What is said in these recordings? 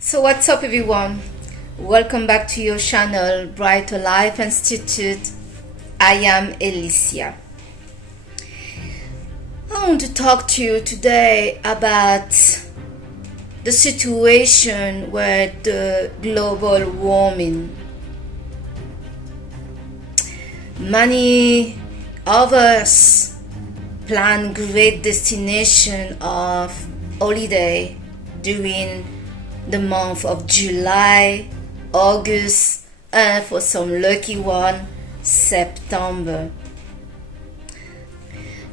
So what's up everyone? Welcome back to your channel Brighter Life Institute. I am Alicia. I want to talk to you today about the situation with the global warming. Many of us plan great destination of holiday during the month of July, August, and for some lucky one, September.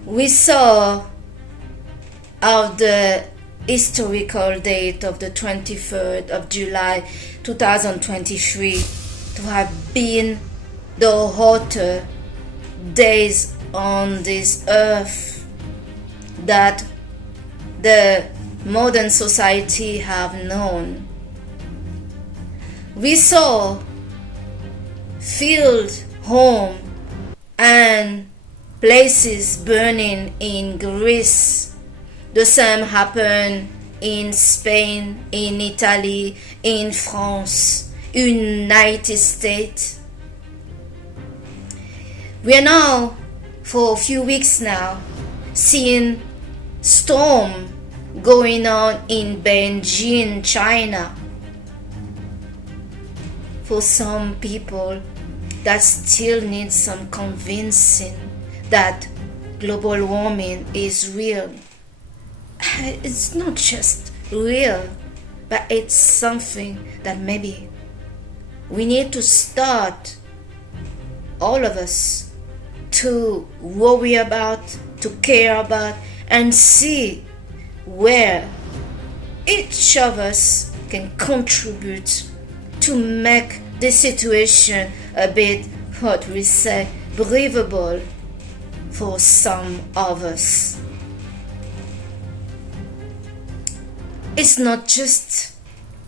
We saw of the historical date of the 23rd of July 2023 to have been the hotter days on this earth that the modern society have known. We saw field, home, and places burning in Greece. The same happened in Spain, in Italy, in France, United States. We are now, for a few weeks now, seeing storm going on in Beijing, China. For some people, that still needs some convincing that global warming is real. It's not just real, but it's something that maybe we need to start, all of us, to worry about, to care about, and see where each of us can contribute to make the situation a bit, what we say, breathable for some of us. It's not just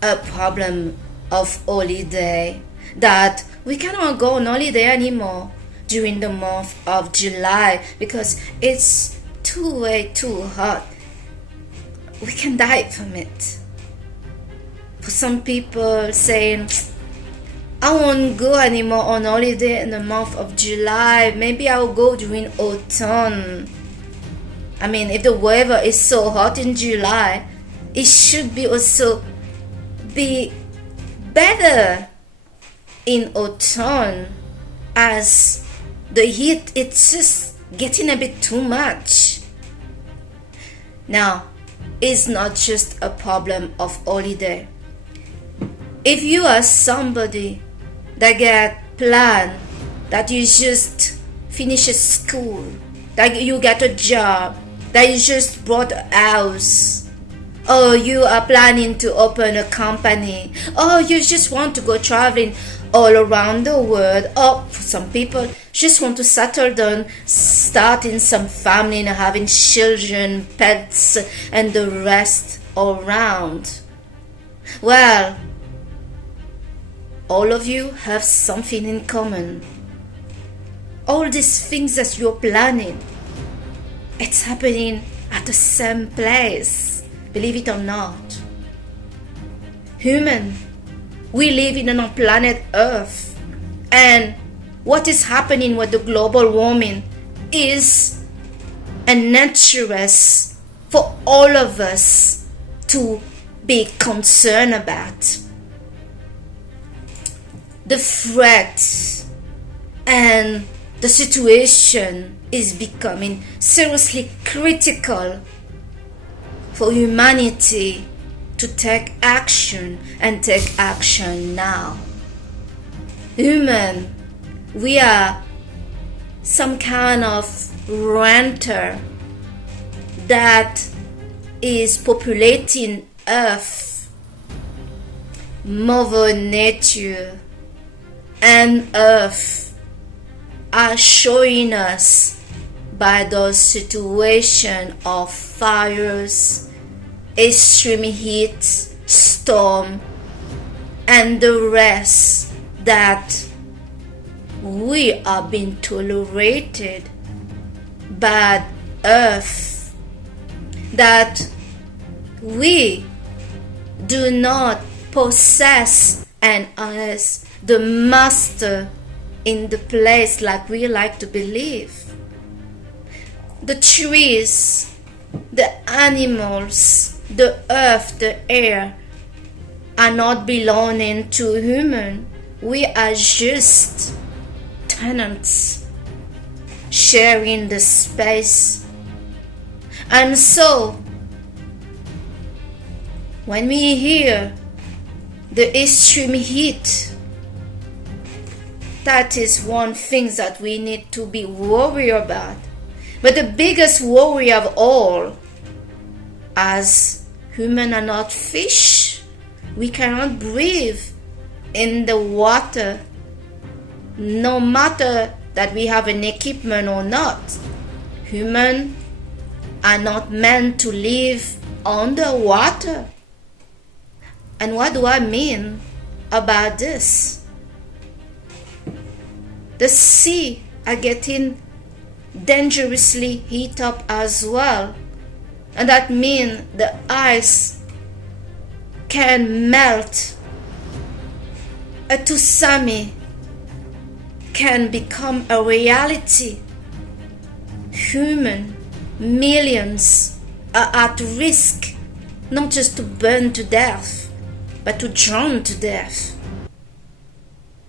a problem of holiday, that we cannot go on holiday anymore during the month of July because it's way too hot. We can die from it. For some people saying, I won't go anymore on holiday in the month of July. Maybe I'll go during autumn. I mean, if the weather is so hot in July, it should be also be better in autumn, as the heat, it's just getting a bit too much. Now, it's not just a problem of holiday. If you are somebody that get plan, that you just finish school, that you get a job, that you just bought a house, or you are planning to open a company, or you just want to go traveling all around the world, or for some people just want to settle down, starting some family and having children, pets, and the rest all around. Well, all of you have something in common. All these things that you're planning, it's happening at the same place, believe it or not. Human, we live in a planet Earth, and what is happening with the global warming is an interest for all of us to be concerned about. The threat and the situation is becoming seriously critical for humanity to take action, and take action now. Human, we are some kind of renter that is populating Earth. Mother Nature and Earth are showing us by those situations of fires, extreme heat, storm, and the rest, that we are being tolerated by Earth, that we do not possess and as the master in the place like we like to believe. The trees, the animals, the earth, the air are not belonging to human. We are just tenants sharing the space. And so when we hear the extreme heat, that is one thing that we need to be worried about. But the biggest worry of all, as humans are not fish, we cannot breathe in the water, no matter that we have an equipment or not. Humans are not meant to live underwater. And what do I mean about this? The sea are getting dangerously heat up as well, and that means the ice can melt. A tsunami can become a reality. Human millions are at risk, not just to burn to death, but to drown to death.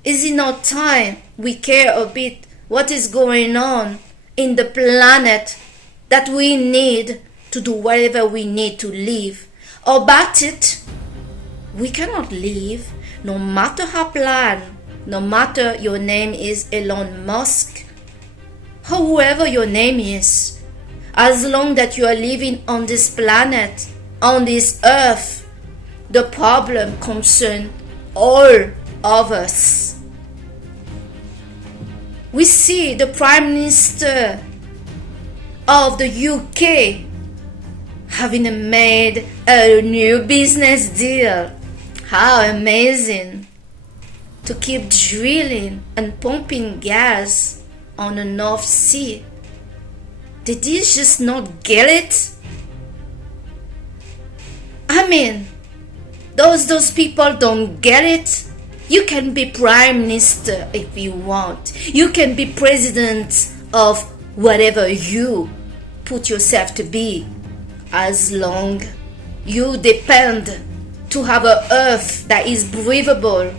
Is it not time we care a bit what is going on in the planet, that we need to do whatever we need to live? About it, we cannot live no matter how plan, no matter your name is Elon Musk, whoever your name is, as long that you are living on this planet, on this earth, the problem concerns all of us. We see the Prime Minister of the UK having made a new business deal. How amazing to keep drilling and pumping gas on the North Sea. Did he just not get it? I mean, those people don't get it. You can be prime minister if you want. You can be president of whatever you put yourself to be, as long you depend to have an earth that is breathable,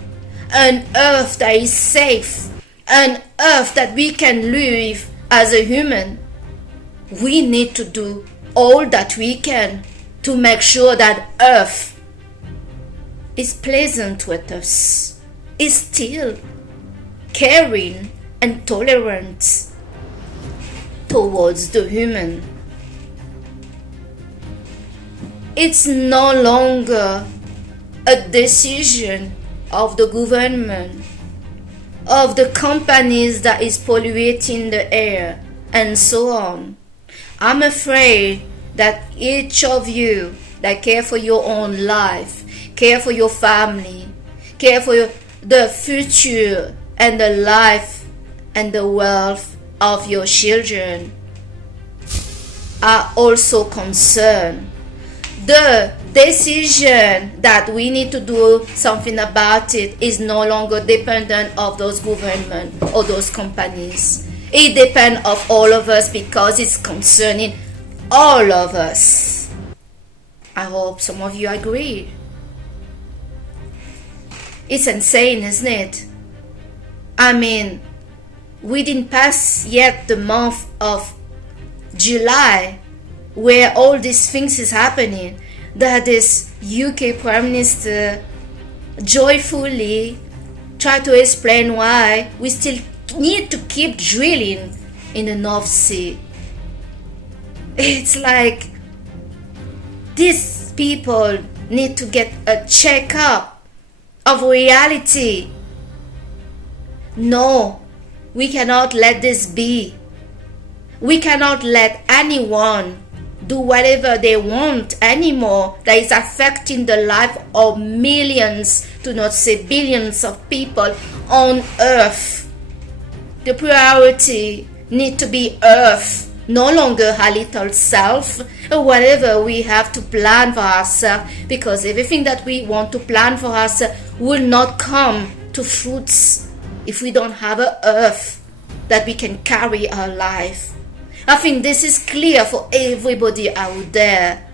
an earth that is safe, an earth that we can live as a human. We need to do all that we can to make sure that earth is pleasant with us, is still caring and tolerant towards the human. It's no longer a decision of the government, of the companies that is polluting the air, and so on. I'm afraid that each of you that care for your own life, care for your family, care for the future and the life and the wealth of your children, are also concerned. The decision that we need to do something about it is no longer dependent of those government or those companies. It depends of all of us because it's concerning all of us. I hope some of you agree. It's insane, isn't it? I mean, we didn't pass yet the month of July where all these things is happening, that this UK Prime Minister joyfully try to explain why we still need to keep drilling in the North Sea. It's like these people need to get a checkup of reality. No, we cannot let this be. We cannot let anyone do whatever they want anymore that is affecting the life of millions, to not say billions of people on earth. The priority need to be earth, no longer our little self, or whatever we have to plan for ourselves, because everything that we want to plan for ourselves will not come to fruits if we don't have an earth that we can carry our life. I think this is clear for everybody out there.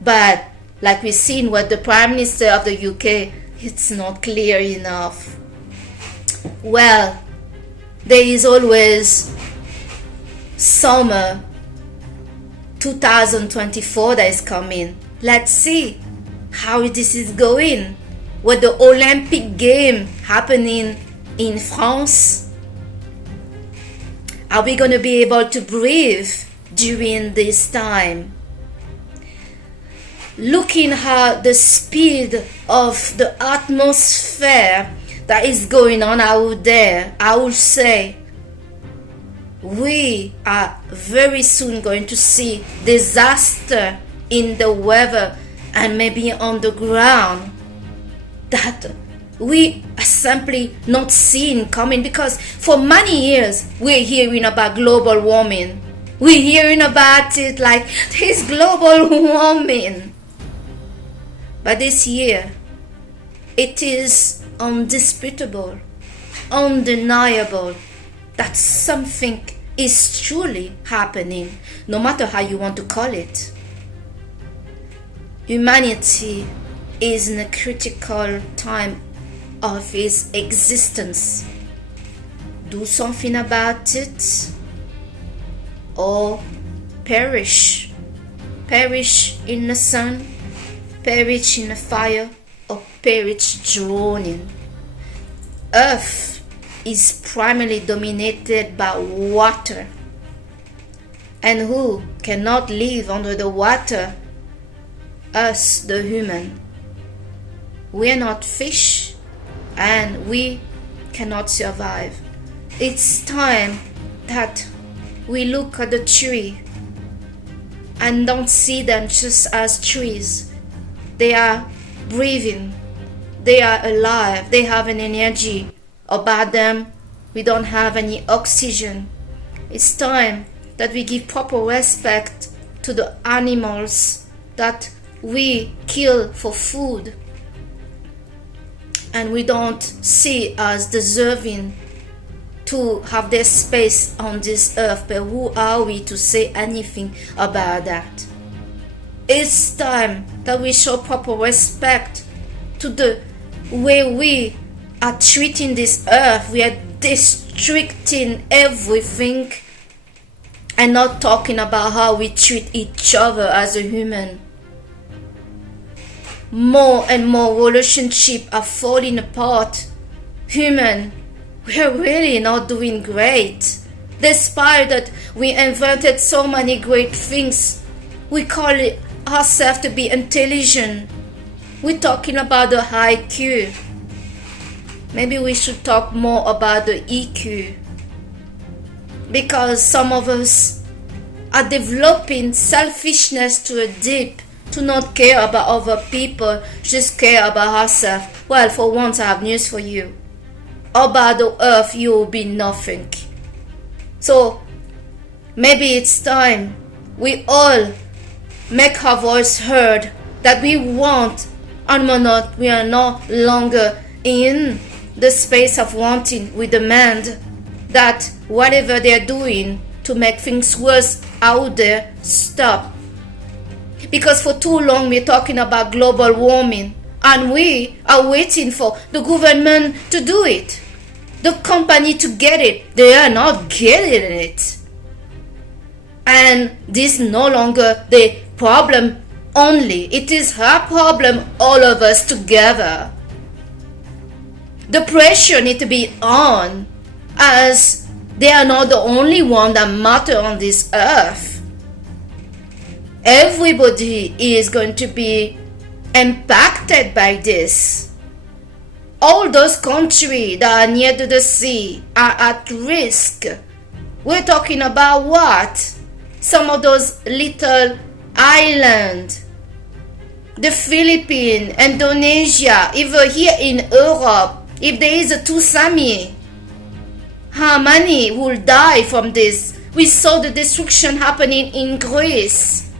But like we've seen with the Prime Minister of the UK, it's not clear enough. Well, there is always summer 2024 that is coming. Let's see how this is going with the Olympic game happening in France. Are we going to be able to breathe during this time? Looking at the speed of the atmosphere that is going on out there, I would say we are very soon going to see disaster in the weather and maybe on the ground that we are simply not seeing coming, because for many years we're hearing about global warming. We're hearing about it like there's global warming. But this year, it is undisputable, undeniable that something is truly happening, no matter how you want to call it. Humanity is in a critical time of its existence. Do something about it, or perish. Perish in the sun, perish in the fire, or perish drowning. Earth is primarily dominated by water. And who cannot live under the water? Us, the human. We are not fish, and we cannot survive. It's time that we look at the tree and don't see them just as trees. They are breathing, they are alive, they have an energy about them. We don't have any oxygen. It's time that we give proper respect to the animals that we kill for food, and we don't see as deserving to have their space on this earth. But who are we to say anything about that? It's time that we show proper respect to the way we are treating this earth. We are restricting everything and not talking about how we treat each other as a human. More and more relationships are falling apart. Human, we are really not doing great. Despite that we invented so many great things, we call it ourselves to be intelligent. We're talking about the IQ. Maybe we should talk more about the EQ, because some of us are developing selfishness to a depth, to not care about other people, just care about ourselves. Well, for once I have news for you. About the earth you will be nothing. So maybe it's time we all make our voice heard, that we want, and we are no longer in the space of wanting. We demand that whatever they're doing to make things worse out there, stop. Because for too long we're talking about global warming, and we are waiting for the government to do it, the company to get it. They are not getting it. And this is no longer the problem only. It is our problem, all of us together. The pressure needs to be on, as they are not the only one that matter on this earth. Everybody is going to be impacted by this. All those countries that are near to the sea are at risk. We're talking about what? Some of those little islands, the Philippines, Indonesia, even here in Europe. If there is a tsunami, how many will die from this We saw the destruction happening in Greece.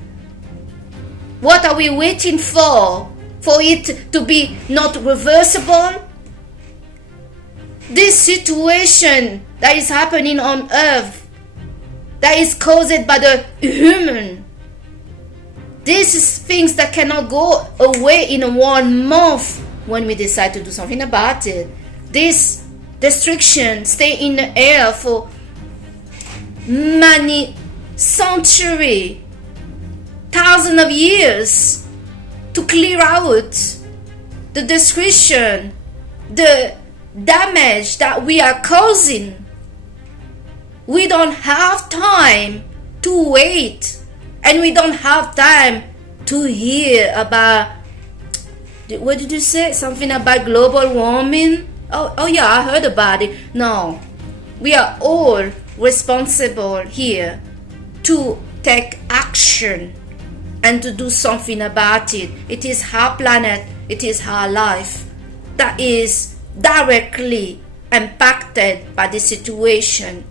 What are we waiting for? For it to be not reversible? This situation that is happening on earth, that is caused by the human, this is things that cannot go away in 1 month when we decide to do something about it. This destruction stay in the air for many centuries, thousands of years to clear out the destruction, the damage that we are causing. We don't have time to wait, and we don't have time to hear about, what did you say? Something about global warming? Oh yeah, I heard about it. No, we are all responsible here to take action and to do something about it. It is our planet, it is our life that is directly impacted by the situation.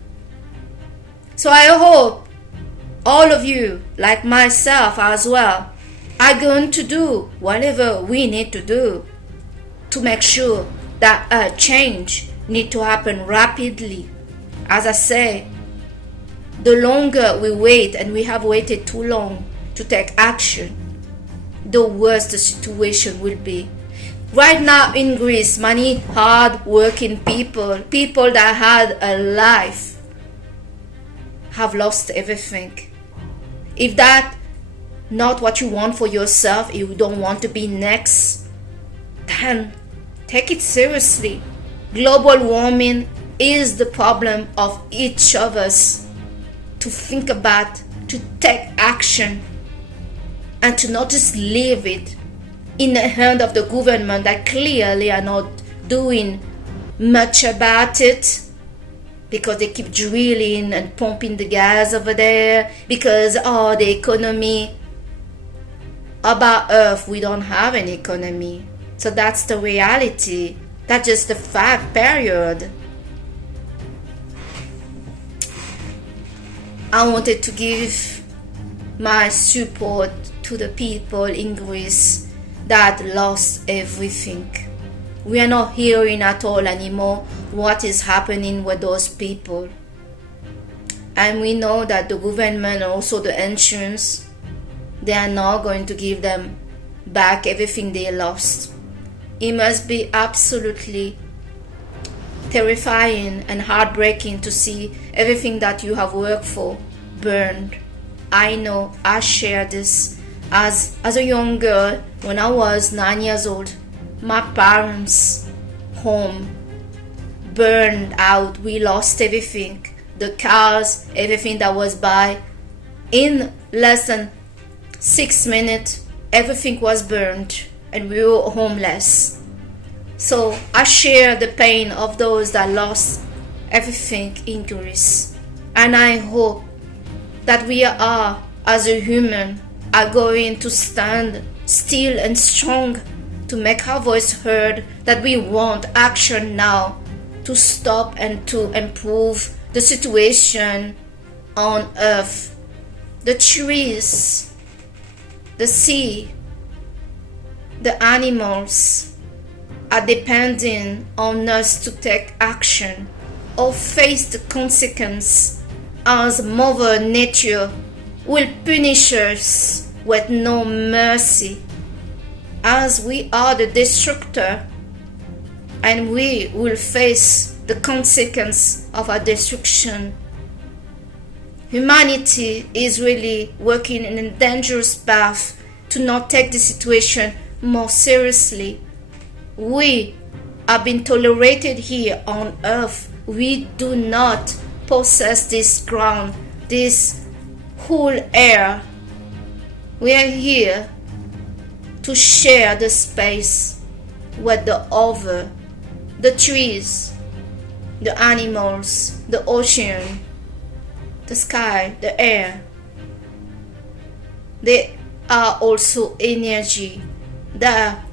So I hope all of you, like myself as well, are going to do whatever we need to do to make sure that a change needs to happen rapidly. As I say, the longer we wait, and we have waited too long to take action, the worse the situation will be. Right now in Greece, many hard-working people that had a life, have lost everything. If that not what you want for yourself, you don't want to be next, then take it seriously. Global warming is the problem of each of us to think about, to take action, and to not just leave it in the hand of the government that clearly are not doing much about it, because they keep drilling and pumping the gas over there, because the economy. About Earth, we don't have an economy. So that's the reality. That's just the fact, period. I wanted to give my support to the people in Greece that lost everything. We are not hearing at all anymore what is happening with those people. And we know that the government, also the insurance, they are not going to give them back everything they lost. It must be absolutely terrifying and heartbreaking to see everything that you have worked for burned. I know, I share this. As a young girl, when I was 9 years old, my parents' home burned out. We lost everything. The cars, everything that was by. In less than 6 minutes, everything was burned and we were homeless. So I share the pain of those that lost everything in Greece. And I hope that we are, as a human, are going to stand still and strong to make our voice heard, that we want action now to stop and to improve the situation on Earth. The trees, the sea, the animals are depending on us to take action or face the consequence, as Mother Nature will punish us with no mercy, as we are the destructor, and we will face the consequence of our destruction. Humanity is really working in a dangerous path to not take the situation more seriously. We have been tolerated here on earth. We do not possess this ground, this cool air. We are here to share the space with the other, the trees, the animals, the ocean, the sky, the air. They are also energy that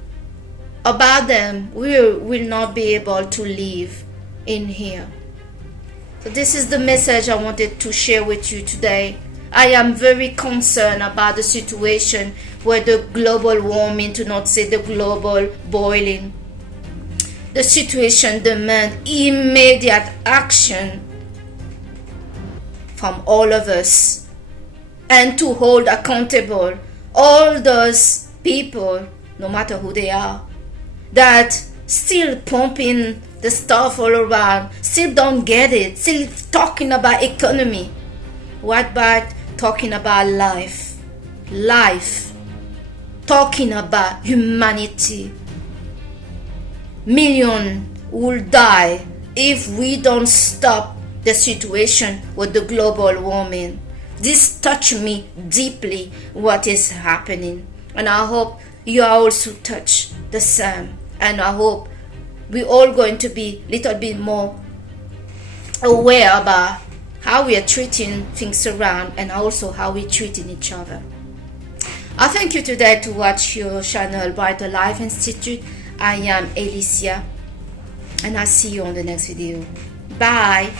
about them we will not be able to live in here. So this is the message I wanted to share with you today. I am very concerned about the situation where the global warming, to not say the global boiling. The situation demands immediate action from all of us, and to hold accountable all those people, no matter who they are, that still pumping the stuff all around, still don't get it, still talking about economy. What about talking about life? Life. Talking about humanity. Millions will die if we don't stop the situation with the global warming. This touched me deeply, what is happening. And I hope you are also touched the same. And I hope we're all going to be a little bit more aware about how we are treating things around and also how we're treating each other. I thank you today to watch your channel Brighter Life Institute. I am Alicia, and I'll see you on the next video. Bye.